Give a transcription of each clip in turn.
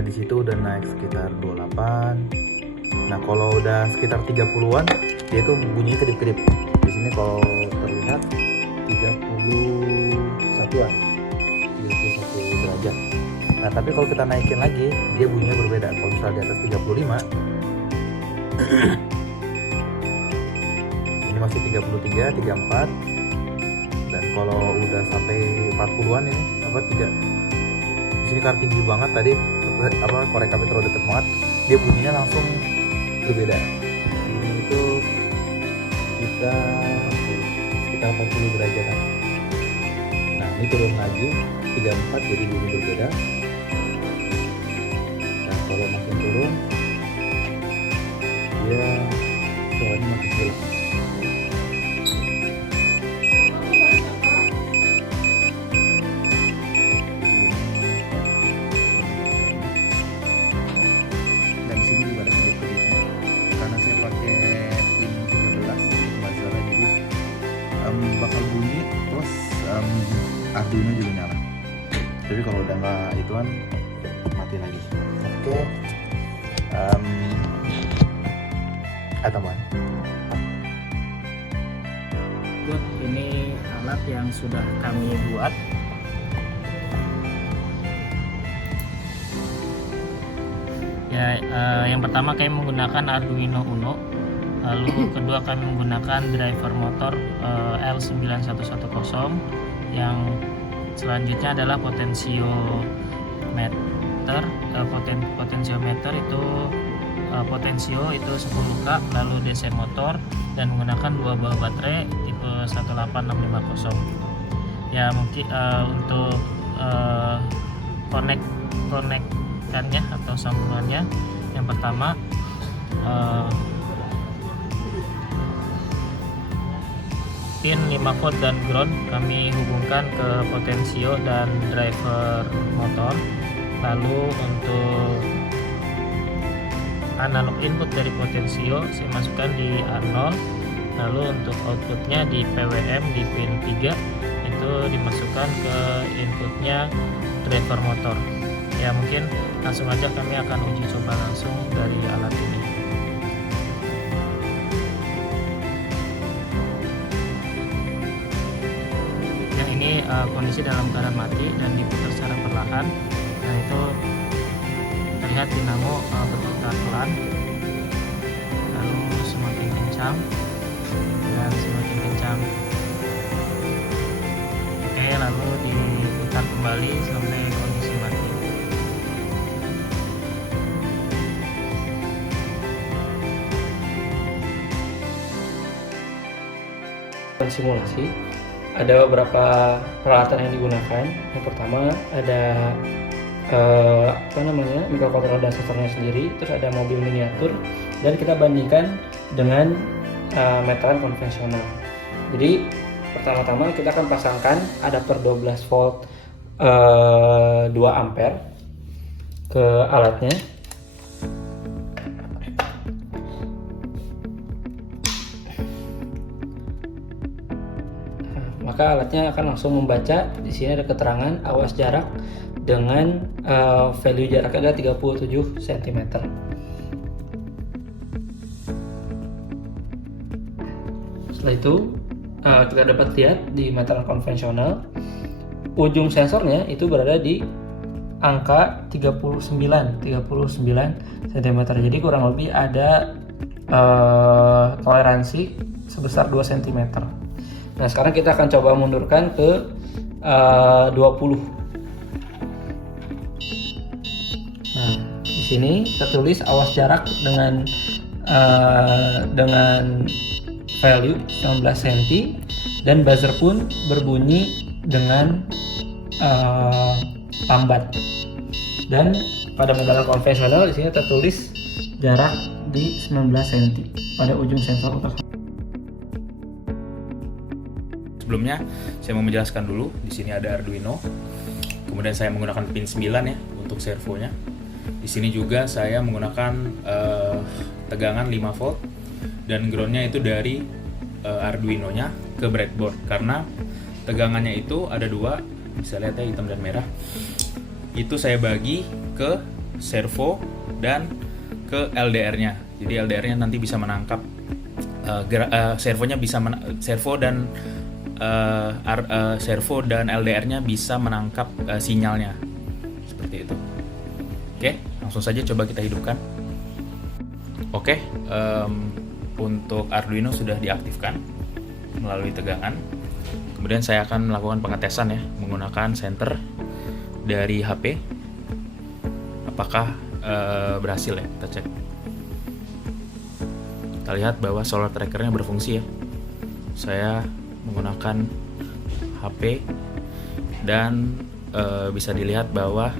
Nah di situ udah naik sekitar 28. Nah kalau udah sekitar 30-an dia itu bunyinya kedip-kedip. Di sini kalau terlihat 31-an, 31 derajat. Nah tapi kalau kita naikin lagi dia bunyinya berbeda. Kalau misalnya di atas 35 ini masih 33, 34. Dan kalau udah sampai 40-an ini di sini kan tinggi banget tadi, korek api terlalu deket banget, dia bunyinya langsung berbeda. Ini itu kita sekitar 40 derajat. Nah ini turun lagi 34 jadi bunyi berbeda. Dan kalau makin turun dia suaranya makin jelas. Dan di sini juga ada kedip-kedipnya karena saya pakai pin 13 buzzernya, jadi bakal bunyi plus Arduino juga nyala. Tapi kalau udah nggak ituan mati lagi. Oke. Tambahan. Ini alat yang sudah kami buat. Ya, yang pertama kami menggunakan Arduino Uno. Lalu kedua kami menggunakan driver motor L9110. Yang selanjutnya adalah potentiometer. Potentiometer itu potensio itu 10K, lalu DC motor, dan menggunakan 2 buah baterai tipe 18650. Ya mungkin untuk konekkannya atau sambungannya, yang pertama pin 5 volt dan ground kami hubungkan ke potensio dan driver motor. Lalu untuk analog input dari potensio saya masukkan di A0. Lalu untuk outputnya di PWM di pin 3 itu dimasukkan ke inputnya driver motor. Ya mungkin langsung aja kami akan uji coba langsung dari alat ini. Yang ini kondisi dalam keadaan mati dan diputar secara perlahan. Nah itu terlihat dinamo berputar pelan, lalu semakin kencang dan semakin kencang. Oke, lalu diputar kembali sampai kondisi mati. Simulasi ada beberapa peralatan yang digunakan. Yang pertama ada mikrokontroler dan sensornya sendiri, terus ada mobil miniatur, dan kita bandingkan dengan meteran konvensional. Jadi pertama-tama kita akan pasangkan adapter 12 volt 2 ampere ke alatnya. Maka alatnya akan langsung membaca. Di sini ada keterangan awas jarak dengan value jaraknya adalah 37 cm. Setelah itu kita dapat lihat di meteran konvensional ujung sensornya itu berada di angka 39 cm. Jadi kurang lebih ada toleransi sebesar 2 cm. Nah sekarang kita akan coba mundurkan ke 20. Nah di sini tertulis awas jarak dengan value 19 cm, dan buzzer pun berbunyi dengan lambat. Dan pada meteran konvensional di sini tertulis jarak di 19 cm pada ujung sensor utama. Sebelumnya saya mau menjelaskan dulu, di sini ada Arduino. Kemudian saya menggunakan pin 9 ya untuk servonya. Di sini juga saya menggunakan tegangan 5 volt dan groundnya itu dari Arduino-nya ke breadboard, karena tegangannya itu ada dua, bisa lihat ya, hitam dan merah. Itu saya bagi ke servo dan ke LDR-nya. Jadi LDR-nya nanti bisa menangkap servo dan LDR-nya bisa menangkap sinyalnya. Seperti itu. Oke, langsung saja coba kita hidupkan. Oke, untuk Arduino sudah diaktifkan melalui tegangan. Kemudian saya akan melakukan pengetesan ya menggunakan senter dari HP. Apakah berhasil ya? Kita cek. Kita lihat bahwa solar trackernya berfungsi ya. Saya menggunakan HP dan bisa dilihat bahwa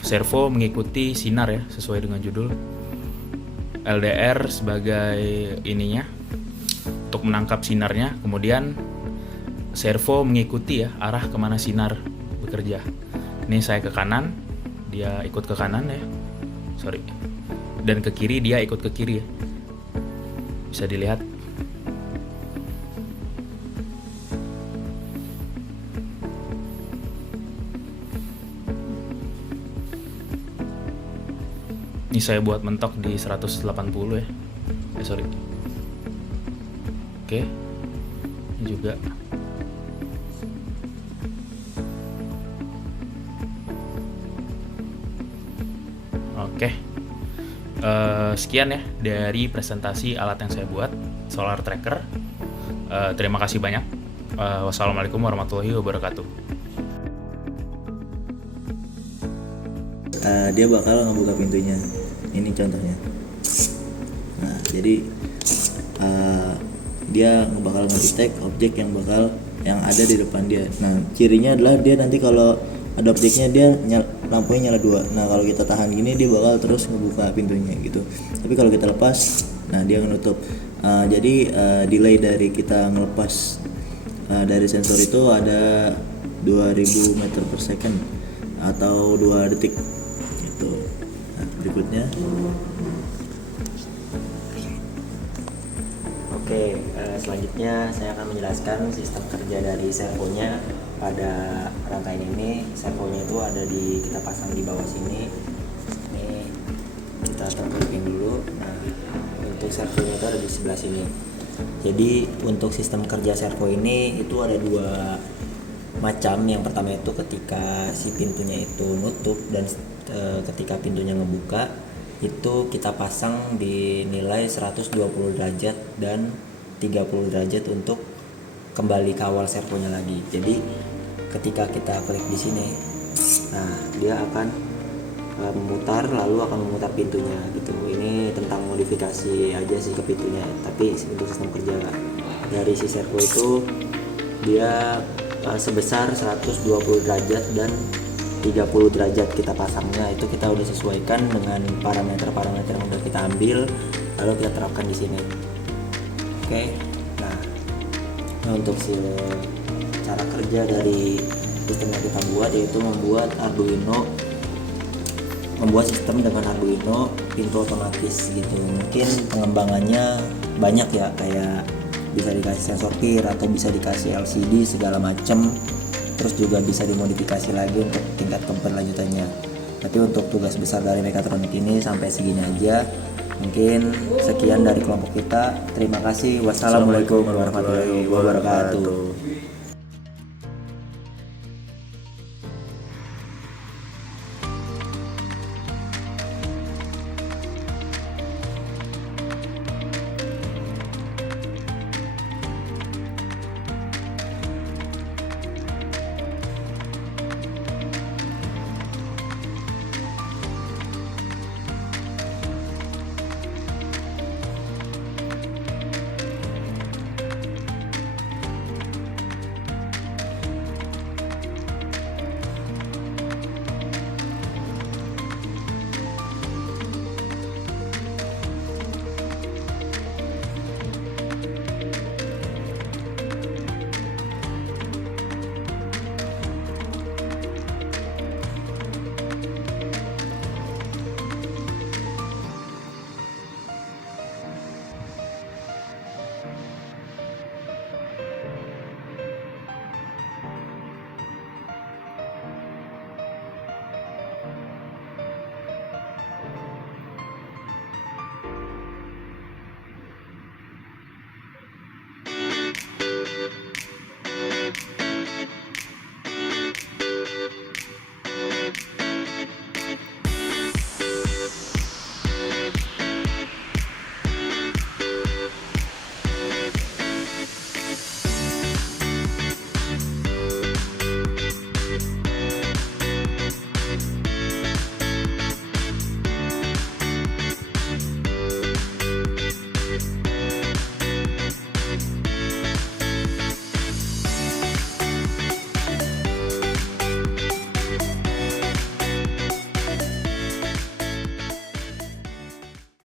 servo mengikuti sinar ya sesuai dengan judul. LDR sebagai ininya untuk menangkap sinarnya, kemudian servo mengikuti ya arah kemana sinar bekerja. Ini saya ke kanan, dia ikut ke kanan ya, dan ke kiri dia ikut ke kiri ya. Bisa dilihat. Ini saya buat mentok di 180 ya. Oke. Ini juga. Oke. Sekian ya dari presentasi alat yang saya buat, solar tracker. Terima kasih banyak. Wassalamualaikum warahmatullahi wabarakatuh. Dia bakal ngebuka pintunya. Ini contohnya. Nah, jadi dia bakal nge-detect objek yang ada di depan dia. Nah, cirinya adalah dia nanti kalau ada objeknya dia lampunya nyala 2. Nah, kalau kita tahan gini dia bakal terus ngebuka pintunya gitu. Tapi kalau kita lepas, nah dia menutup. Jadi delay dari kita ngelepas dari sensor itu ada 2000 meter per second atau 2 detik gitu. Nah, berikutnya Oke, selanjutnya saya akan menjelaskan sistem kerja dari servonya. Pada rangkaian ini, servonya itu kita pasang di bawah sini. Ini kita terpilih dulu. Nah, untuk servonya itu ada di sebelah sini. Jadi untuk sistem kerja servo ini itu ada 2 macam. Yang pertama itu ketika si pintunya itu nutup dan ketika pintunya ngebuka, itu kita pasang di nilai 120 derajat dan 30 derajat untuk kembali ke awal servonya lagi. Jadi ketika kita klik di sini, nah dia akan memutar, lalu akan memutar pintunya gitu. Ini tentang modifikasi aja sih ke pintunya, tapi untuk sistem kerja dari si servo itu dia sebesar 120 derajat dan 30 derajat kita pasangnya. Itu kita udah sesuaikan dengan parameter-parameter yang udah kita ambil, lalu kita terapkan di sini. Oke. Nah, untuk cara kerja dari sistem yang kita buat yaitu membuat sistem dengan Arduino pintu otomatis gitu. Mungkin pengembangannya banyak ya, kayak bisa dikasih sensor PIR atau bisa dikasih LCD segala macam. Terus juga bisa dimodifikasi lagi untuk tingkat keberlanjutannya. Tapi untuk tugas besar dari Mekatronik ini sampai segini aja. Mungkin sekian dari kelompok kita. Terima kasih. Wassalamualaikum warahmatullahi wabarakatuh.